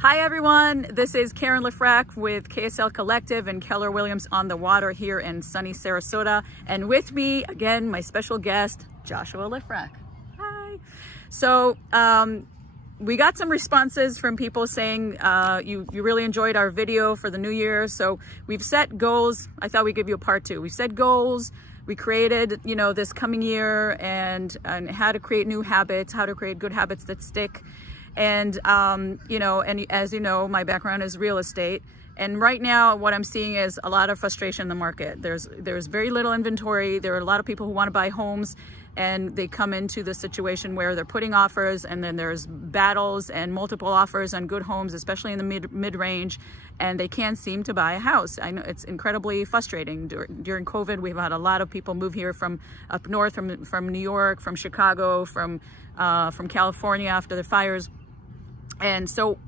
Hi everyone, this is Keren Lifrak with KSL Collective and Keller Williams on the Water here in sunny Sarasota. And with me, again, my special guest, Joshua Lifrak. Hi. So we got some responses from people saying you really enjoyed our video for the new year. So we've set goals. I thought we'd give you a part two. We set goals. We created, this coming year and how to create new habits, how to create good habits that stick. And, and as you know, my background is real estate. And right now what I'm seeing is a lot of frustration in the market. There's very little inventory. There are a lot of people who want to buy homes and they come into the situation where they're putting offers and then there's battles and multiple offers on good homes, especially in the mid-range, and they can't seem to buy a house. I know it's incredibly frustrating. During COVID, we've had a lot of people move here from up north, from New York, from Chicago, from California after the fires. And so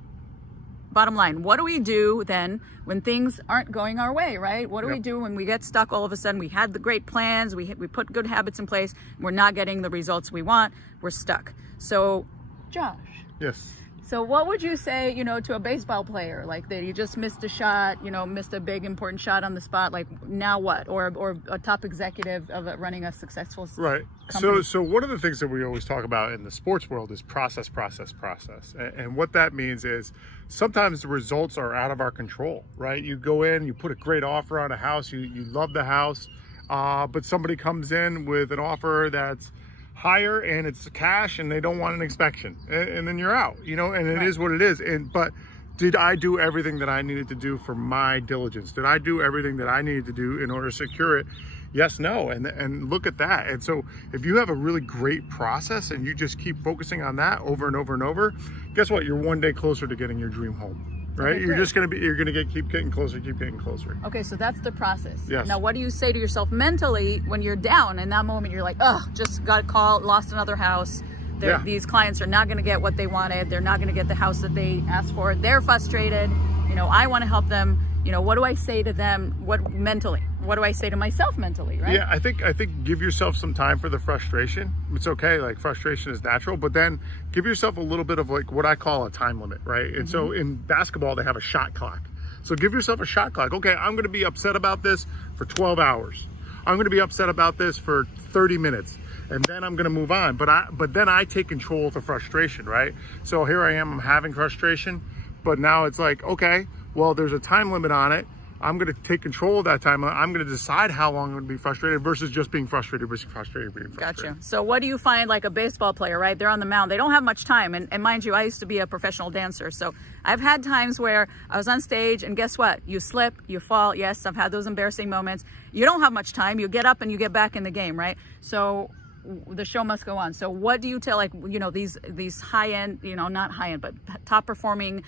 bottom line, what do we do then when things aren't going our way, right? What do we do when we get stuck all of a sudden? We had the great plans, we put good habits in place, we're not getting the results we want, we're stuck. So, Josh. Yes. So what would you say, to a baseball player, like that you just missed a shot, missed a big important shot on the spot, like now what? Or a top executive of running a successful right. company? So one of the things that we always talk about in the sports world is process. And what that means is sometimes the results are out of our control, right? You go in, you put a great offer on a house, you love the house, but somebody comes in with an offer that's higher and it's cash and they don't want an inspection, and then you're out, and it is what it is. But did I do everything that I needed to do for my diligence? Did I do everything that I needed to do in order to secure it? Yes, no, and look at that. And so if you have a really great process and you just keep focusing on that over and over and over, guess what? You're one day closer to getting your dream home. Right? Okay, you're gonna keep getting closer. Okay, so that's the process. Yes. Now, what do you say to yourself mentally when you're down in that moment? You're like, oh, just got a call, lost another house. These clients are not gonna get what they wanted. They're not gonna get the house that they asked for. They're frustrated. I want to help them. What do I say to them? What mentally? What do I say to myself mentally, right? Yeah, I think give yourself some time for the frustration. It's okay, like frustration is natural, but then give yourself a little bit of like what I call a time limit, right? And so in basketball, they have a shot clock. So give yourself a shot clock. Okay, I'm gonna be upset about this for 12 hours. I'm gonna be upset about this for 30 minutes. And then I'm gonna move on. But then I take control of the frustration, right? So here I am, I'm having frustration, but now it's like, okay, well, there's a time limit on it. I'm going to take control of that time. I'm going to decide how long I'm going to be frustrated versus just being frustrated. Gotcha. So what do you find like a baseball player, right? They're on the mound. They don't have much time. And mind you, I used to be a professional dancer. So I've had times where I was on stage and guess what? You slip, you fall. Yes, I've had those embarrassing moments. You don't have much time. You get up and you get back in the game, right? So the show must go on. So what do you tell these high-end, not high-end, but top performing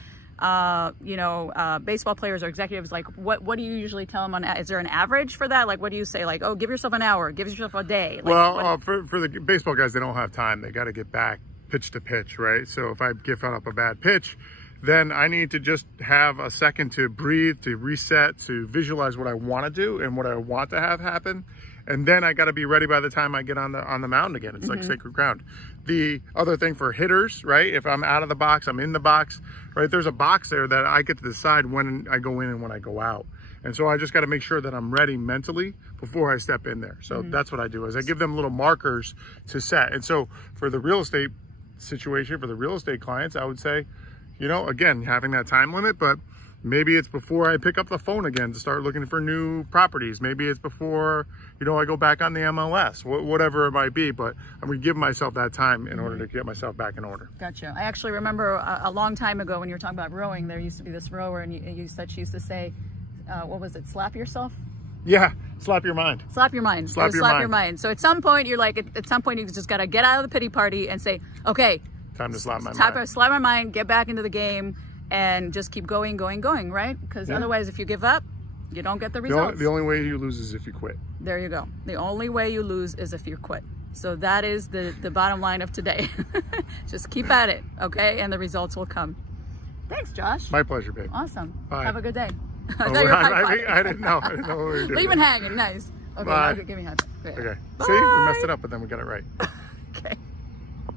baseball players or executives, like what do you usually tell them is there an average for that? Like, what do you say? Like, oh, give yourself an hour, give yourself a day. Like, for the baseball guys, they don't have time. They got to get back pitch to pitch, right? So if I give up a bad pitch, then I need to just have a second to breathe, to reset, to visualize what I want to do and what I want to have happen. And then I got to be ready by the time I get on the mound again. It's like sacred ground. The other thing for hitters, right? If I'm out of the box, I'm in the box, right? There's a box there that I get to decide when I go in and when I go out. And so I just got to make sure that I'm ready mentally before I step in there. So that's what I do, is I give them little markers to set. And so for the real estate situation, for the real estate clients, I would say, again, having that time limit, but maybe it's before I pick up the phone again to start looking for new properties. Maybe it's before, I go back on the MLS, whatever it might be. But I'm going to give myself that time in order to get myself back in order. Gotcha. I actually remember a long time ago when you were talking about rowing, there used to be this rower and you said she used to say, what was it? Slap yourself? Yeah. Slap your mind. Slap your mind. Slap your mind. So at some point, you're like, at some point, you just got to get out of the pity party and say, okay, time to slap my mind. Time to slap my mind, get back into the game, and just keep going, right? Because otherwise, if you give up, you don't get the results. The only way you lose is if you quit. There you go. The only way you lose is if you quit. So that is the bottom line of today. Just keep at it, okay? And the results will come. Thanks, Josh. My pleasure, babe. Awesome. Bye. Have a good day. I didn't know what we were doing. Leaving hanging. Nice. Okay, Bye. give me a hug. Okay. Bye. See, we messed it up, but then we got it right. Okay.